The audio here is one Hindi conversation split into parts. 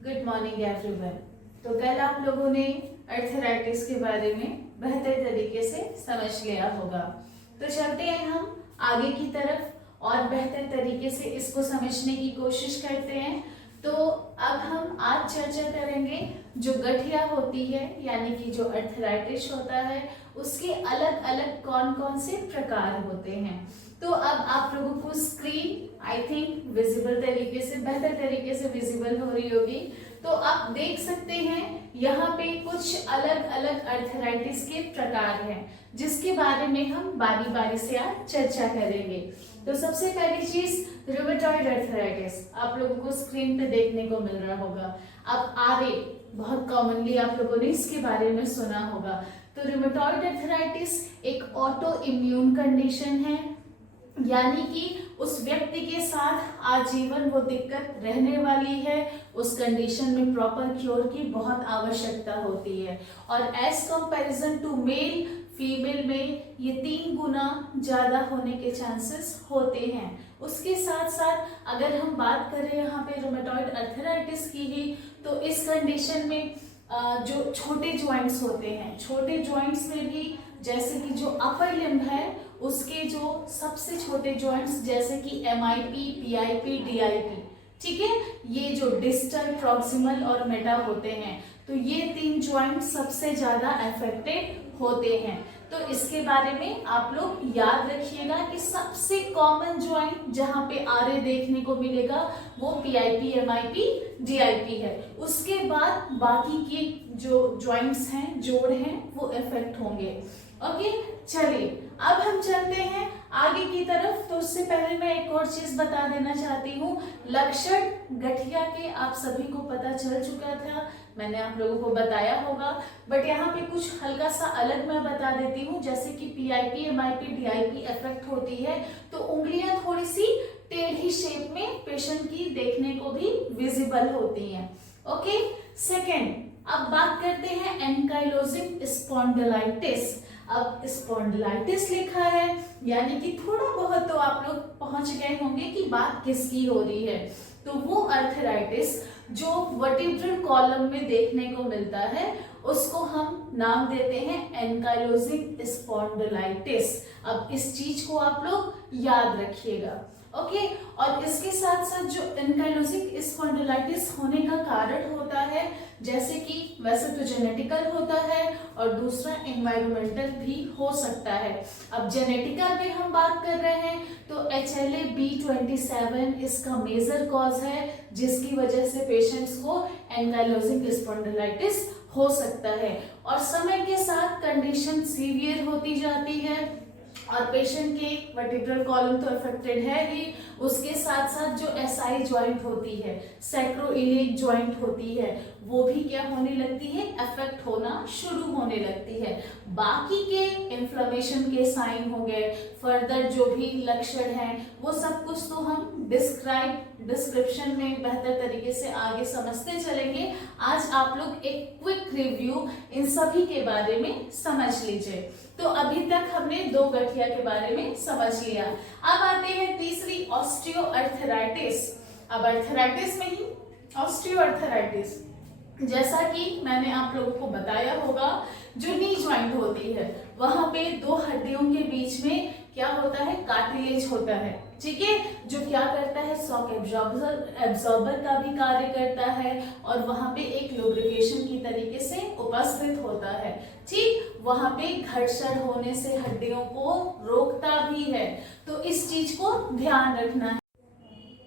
Good morning everyone. तो कल आप लोगों ने अर्थराइटिस के बारे में बेहतर तरीके से समझ लिया होगा। तो चलते हैं हम आगे की तरफ और बेहतर तरीके से इसको समझने की कोशिश करते हैं। तो अब हम आज चर्चा करेंगे जो गठिया होती है यानी कि जो अर्थराइटिस होता है उसके अलग अलग कौन कौन से प्रकार होते हैं। तो अब आप लोगों को स्क्रीन आई थिंक विजिबल तरीके से बेहतर तरीके से विजिबल हो रही होगी। तो आप देख सकते हैं यहाँ पे कुछ अलग अलग अर्थराइटिस के प्रकार हैं जिसके बारे में हम बारी बारी से आज चर्चा करेंगे। तो सबसे पहली चीज रूमेटॉइड अर्थराइटिस आप लोगों को स्क्रीन पे देखने को मिल रहा होगा। अब आगे बहुत कॉमनली आप लोगों ने इसके बारे में सुना होगा। तो रूमेटॉइड अर्थराइटिस एक ऑटो इम्यून कंडीशन है यानी कि उस व्यक्ति के साथ आजीवन वो दिक्कत रहने वाली है। उस कंडीशन में प्रॉपर क्योर की बहुत आवश्यकता होती है और as comparison to male female में ये 3 गुना ज्यादा होने के चांसेस होते हैं। उसके साथ साथ अगर हम बात करें यहाँ पे रूमेटॉइड अर्थराइटिस की ही, तो इस कंडीशन में जो छोटे जॉइंट्स होते हैं, छोटे जॉइंट्स में भी जैसे कि जो अपर लिम्ब है उसके जो सबसे छोटे जॉइंट्स जैसे कि MIP, PIP, DIP, ठीक है, ये जो डिस्टल, प्रॉक्सिमल और मेटा होते हैं, तो ये 3 जॉइंट सबसे ज्यादा अफेक्टेड होते हैं। तो इसके बारे में आप लोग याद रखिएगा कि सबसे कॉमन जॉइंट जहां पे आरे देखने को मिलेगा वो PIP, MIP, DIP है। उसके बाद बाकी के जो जॉइंट्स हैं, जोड़ हैं, वो इफेक्ट होंगे। ओके, चलिए अब हम चलते हैं आगे की तरफ। तो उससे पहले मैं एक और चीज बता देना चाहती हूँ। लक्षण गठिया के आप सभी को पता चल चुका था, मैंने आप लोगों को बताया होगा, बट यहाँ पे कुछ हल्का सा अलग मैं बता देती हूँ। जैसे कि PIP, MIP, DIP इफेक्ट होती है तो उंगलियां थोड़ी सी टेढ़ी शेप में पेशेंट की देखने को भी विजिबल होती हैं। ओके, सेकेंड, अब बात करते हैं एंकाइलोजिंग स्पॉन्डिलाइटिस। अब स्पॉन्डिलाइटिस लिखा है यानी कि थोड़ा बहुत तो आप लोग पहुंच गए होंगे कि बात किसकी हो रही है। तो वो अर्थराइटिस जो वर्टिब्रल कॉलम में देखने को मिलता है उसको हम नाम देते हैं एंकाइलोजिंग स्पॉन्डिलाइटिस। अब इस चीज को आप लोग याद रखिएगा। ओके, और इसके साथ साथ जो एंकाइलोजिंग स्पॉन्डिलाइटिस होने का कारण होता है, जैसे कि वैसे तो जेनेटिकल होता है और दूसरा एनवायरमेंटल भी हो सकता है। अब जेनेटिकल में हम बात कर रहे हैं तो HLA-B27 इसका मेजर कॉज है जिसकी वजह से पेशेंट्स को एंकाइलोजिंग स्पॉन्डिलाइटिस हो सकता है और समय के साथ कंडीशन सीवियर होती जाती है और पेशेंट के वर्टिब्रल कॉलम तो अफेक्टेड है ही, उसके साथ साथ जो SI ज्वाइंट होती है, सैक्रोइलियक ज्वाइंट होती है, वो भी क्या होने लगती है, अफेक्ट होना शुरू होने लगती है। बाकी के इन्फ्लेमेशन के साइन हो गए, फर्दर जो भी लक्षण हैं वो सब कुछ तो हम डिस्क्रिप्शन में बेहतर तरीके से आगे समझते चलेंगे। आज आप लोग एक क्विक रिव्यू इन सभी के बारे में समझ लीजिए। तो अभी तक हमने 2 गठिया के बारे में समझ लिया। अब आते हैं तीसरी, ऑस्टियोआर्थराइटिस। अब अर्थराइटिस में ही ऑस्टियोआर्थराइटिस, जैसा कि मैंने आप लोगों को बताया होगा, जो नी ज्वाइंट होती है वहां पे 2 हड्डियों के बीच में क्या होता है, कार्टिलेज होता है, ठीक है, जो क्या करता है, शॉक एब्जॉर्बर का भी कार्य करता है और वहां पे एक लुब्रिकेशन की तरीके से उपस्थित होता है। ठीक, वहां पे घर्षण होने से हड्डियों को रोकता भी है, तो इस चीज को ध्यान रखना है।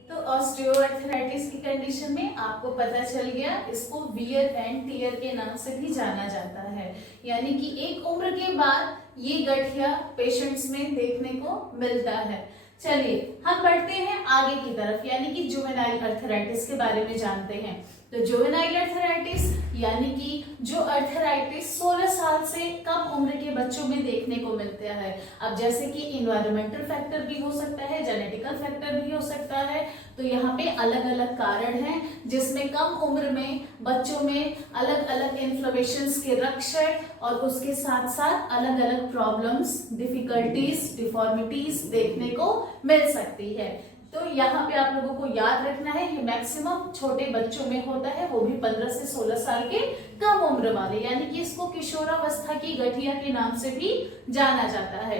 तो ऑस्टियोआर्थराइटिस की कंडीशन में आपको पता चल गया, इसको वियर एंड टियर के नाम से भी जाना जाता है, यानी कि एक उम्र के बाद ये गठिया पेशेंट्स में देखने को मिलता है। चलिए हम बढ़ते हैं आगे की तरफ, यानी कि जुवेनाइल अर्थराइटिस के बारे में जानते हैं। तो जुवेनाइल अर्थराइटिस यानी कि जो अर्थराइटिस 16 साल से कम उम्र के बच्चों में देखने को मिलता है। अब जैसे कि इन्वायरमेंटल फैक्टर भी हो सकता है, जेनेटिकल फैक्टर भी हो सकता है, तो यहाँ पे अलग अलग कारण हैं जिसमें कम उम्र में बच्चों में अलग अलग इन्फ्लेमेशंस के लक्षण और उसके साथ साथ अलग अलग प्रॉब्लम्स, डिफिकल्टीज, डिफॉर्मिटीज देखने को मिल सकती है। तो यहाँ पे आप लोगों को याद रखना है ये मैक्सिमम छोटे बच्चों में होता है, वो भी 15 से 16 साल के कम उम्र वाले, यानी कि इसको किशोरावस्था की गठिया के नाम से भी जाना जाता है।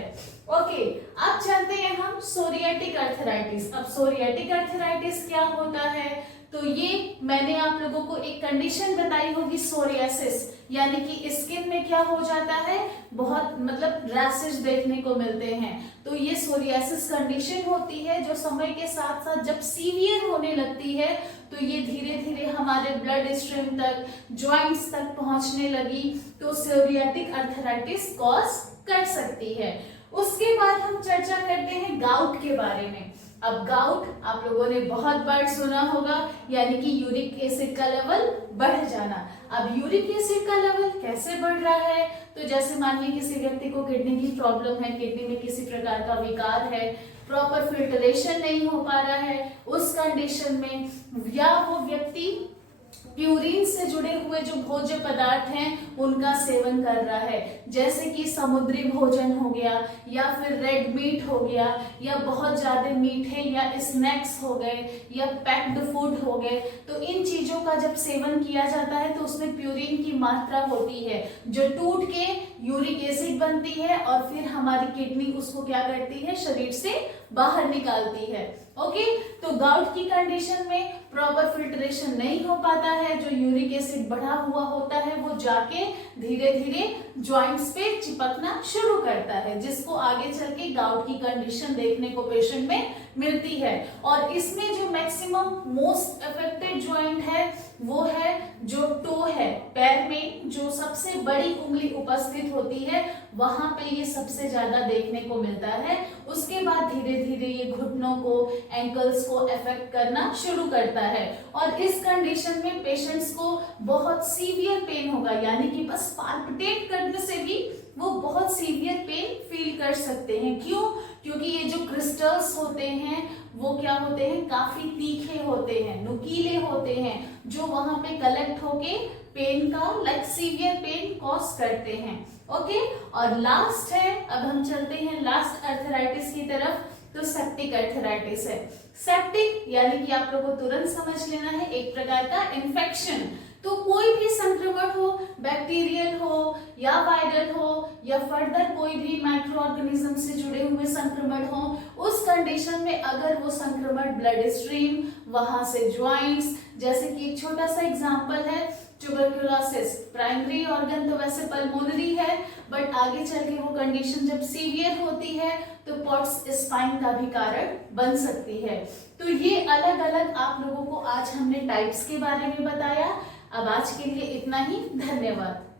ओके, अब चलते हैं हम सोरियाटिक अर्थराइटिस। अब सोरियाटिक अर्थराइटिस क्या होता है, तो ये मैंने आप लोगों को एक कंडीशन बताई होगी सोरियासिस, यानी कि स्किन में क्या हो जाता है, बहुत मतलब रैशेस देखने को मिलते हैं। तो ये सोरियासिस कंडीशन होती है जो समय के साथ साथ जब सीवियर होने लगती है तो ये धीरे धीरे हमारे ब्लड स्ट्रीम तक, जॉइंट्स तक पहुंचने लगी, तो सोरियाटिक अर्थराइटिस कॉज कर सकती है। उसके बाद हम चर्चा करते हैं गाउट के बारे में। अब गाउट आप लोगों ने बहुत बार सुना होगा, यानी कि यूरिक एसिड का लेवल बढ़ जाना। अब यूरिक एसिड का लेवल कैसे बढ़ रहा है, तो जैसे मान लीजिए किसी व्यक्ति को किडनी की प्रॉब्लम है, किडनी में किसी प्रकार का विकार है, प्रॉपर फिल्ट्रेशन नहीं हो पा रहा है, उस कंडीशन में, या वो व्यक्ति प्यूरिन से जुड़े हुए जो भोज्य पदार्थ हैं उनका सेवन कर रहा है, जैसे कि समुद्री भोजन हो गया, या फिर रेड मीट हो गया, या बहुत ज्यादा मीठे या स्नैक्स हो गए, या पैक्ड फूड हो गए, तो इन चीजों का जब सेवन किया जाता है तो उसमें प्यूरिन की मात्रा होती है जो टूट के यूरिक एसिड बनती है और फिर हमारी किडनी उसको क्या करती है, शरीर से बाहर निकालती है। ओके, तो गाउट की कंडीशन में प्रॉपर फिल्ट्रेशन नहीं हो पाता है, जो यूरिक एसिड बढ़ा हुआ होता है वो जाके धीरे धीरे जॉइंट्स पे चिपकना शुरू करता है, जिसको आगे चल के गाउट की कंडीशन देखने को पेशेंट में मिलती है। और इसमें जो मैक्सिमम मोस्ट अफेक्टेड जॉइंट है वो है जो टो है, पैर में जो सबसे बड़ी उंगली उपस्थित होती है, वहां पे ये सबसे ज्यादा देखने को मिलता है। उसके बाद धीरे धीरे ये घुटनों को, एंकल्स को अफेक्ट करना शुरू करता है, और इस कंडीशन में पेशेंट्स को बहुत सीवियर पेन होगा, यानी कि बस पाल्पिटेट करने से भी वो बहुत सीवियर पेन फील कर सकते हैं। क्यों? क्योंकि ये जो क्रिस्टल्स होते हैं वो क्या होते हैं, काफी तीखे होते हैं, नुकीले होते हैं, जो वहां पे कलेक्ट होके पेन का लाइक सीवियर पेन कॉज करते हैं। ओके, और लास्ट है, अब हम चलते हैं लास्ट अर्थराइटिस की तरफ, तो सेप्टिक अर्थराइटिस है। सेप्टिक यानी कि आप लोगों को तुरंत समझ लेना है एक प्रकार का इन्फेक्शन। तो कोई भी संक्रमण हो, बैक्टीरियल हो या वायरल हो या फर्दर कोई भी माइक्रो ऑर्गेनिज्म से जुड़े हुए संक्रमण हो, उस कंडीशन में अगर वो संक्रमण ब्लड स्ट्रीम, वहां से ज्वाइंट्स, जैसे कि एक छोटा सा एग्जांपल है ट्यूबरकुलोसिस, प्राइमरी ऑर्गन तो वैसे पल्मोनरी है, बट आगे चल के वो कंडीशन जब सीवियर होती है तो पॉट्स स्पाइन का भी कारण बन सकती है। तो ये अलग अलग आप लोगों को आज हमने टाइप्स के बारे में बताया। अब आज के लिए इतना ही, धन्यवाद।